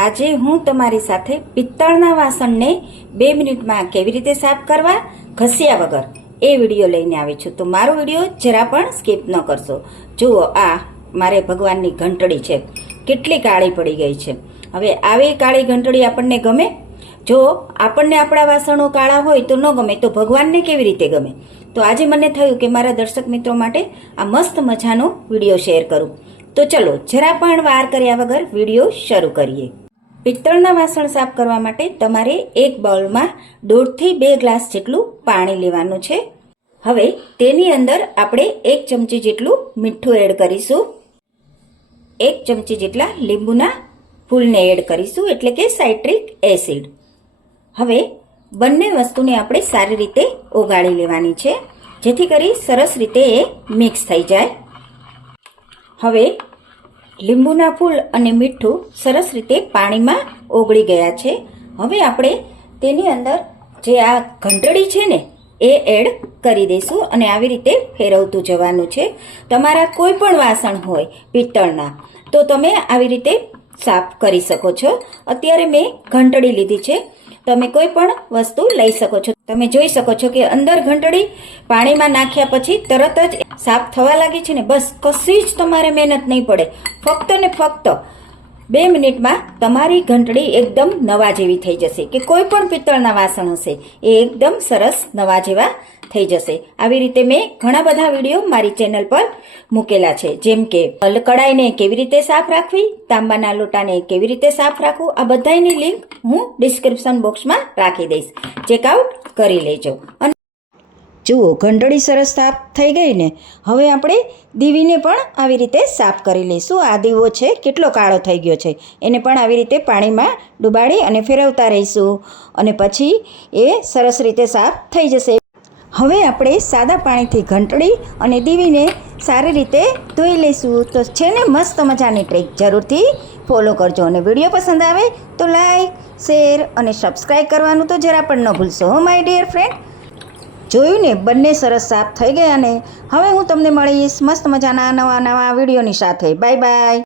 આજે હું તમારી સાથે પિત્તળના વાસણને બે મિનિટમાં કેવી રીતે સાફ કરવા? ઘસ્યા વગર એ વીડિયો લઈને આવી છું. તો મારો વીડિયો જરા પણ સ્કીપ ન કરશો. જુઓ, આ મારે ભગવાનની ઘંટડી છે. કેટલી કાળી પડી ગઈ છે. હવે આવી કાળી ઘંટડી આપણને ગમે? જો આપણને આપણા વાસણો કાળા હોય તો ન ગમે, તો ભગવાનને કેવી રીતે ગમે? તો આજે મને થયું કે મારા દર્શક મિત્રો માટે આ મસ્ત મજાનો વીડિયો શેર કરું. તો ચલો, જરા પણ વાર કર્યા વગર વીડિયો શરૂ કરીએ. પિત્તળના વાસણ સાફ કરવા માટે તમારે એક બાઉલમાં દોઢથી બે ગ્લાસ જેટલું પાણી લેવાનું છે. હવે તેની અંદર આપણે એક ચમચી જેટલું મીઠું એડ કરીશું. એક ચમચી જેટલા લીંબુના ફૂલને એડ કરીશું, એટલે કે સાઇટ્રિક એસિડ. હવે બંને વસ્તુને આપણે સારી રીતે ઓગાળી લેવાની છે, જેથી કરી સરસ રીતે એ મિક્સ થઈ જાય. હવે લીંબુના ફૂલ અને મીઠું સરસ રીતે પાણીમાં ઓગળી ગયા છે. હવે આપણે તેની અંદર જે આ ઘંટડી છે ને, એ એડ કરી દઈશું અને આવી રીતે ફેરવતું જવાનું છે. તમારા કોઈ પણ વાસણ હોય પિત્તળના, તો તમે આવી રીતે સાફ કરી શકો છો. અત્યારે મેં ઘંટડી લીધી છે. તમે કોઈ પણ વસ્તુ લઈ શકો છો. તમે જોઈ શકો છો કે અંદર ઘંટડી પાણીમાં નાખ્યા પછી તરત જ સાફ થવા લાગી છે ને બસ. કશી જ તમારે મહેનત નહીં પડે. ફક્ત ને ફક્ત બે મિનિટમાં તમારી ઘંટડી એકદમ નવા જેવી થઈ જશે કે કોઈ પણ પિત્તળના વાસણ હશે, એ એકદમ સરસ નવા જેવા થઈ જશે. આવી રીતે મેં ઘણા બધા વીડિયો મારી ચેનલ પર મૂકેલા છે. જેમ કે કડાઈને કેવી રીતે સાફ રાખવી, તાંબાના લોટાને કેવી રીતે સાફ રાખવું, આ બધાની લિંક હું ડિસ્ક્રિપ્શન બોક્સમાં રાખી દઈશ. ચેકઆઉટ કરી લેજો. અને જુઓ, ઘંટડી સરસ સાફ થઈ ગઈ ને? હવે આપણે દીવીને પણ આવી રીતે સાફ કરી લઈશું. આ દીવો છે, કેટલો કાળો થઈ ગયો છે. એને પણ આવી રીતે પાણીમાં ડુબાડી અને ફેરવતા રહીશું. અને પછી એ સરસ રીતે સાફ થઈ જશે. હવે આપણે સાદા પાણીથી ઘંટડી અને દીવીને સારી રીતે ધોઈ લઈશું. તો છે ને મસ્ત મજાની ટ્રીક. જરૂરથી ફોલો કરજો. અને વીડિયો પસંદ આવે તો લાઈક, શેર અને સબસ્ક્રાઈબ કરવાનું તો જરા પણ ન ભૂલશો હો, માય ડિયર ફ્રેન્ડ. જોયું ને, બંને સરસ સાફ થઈ ગયા ને. હવે હું તમને મળીશ મસ્ત મજાના નવા નવા વિડીયોની સાથે. Bye bye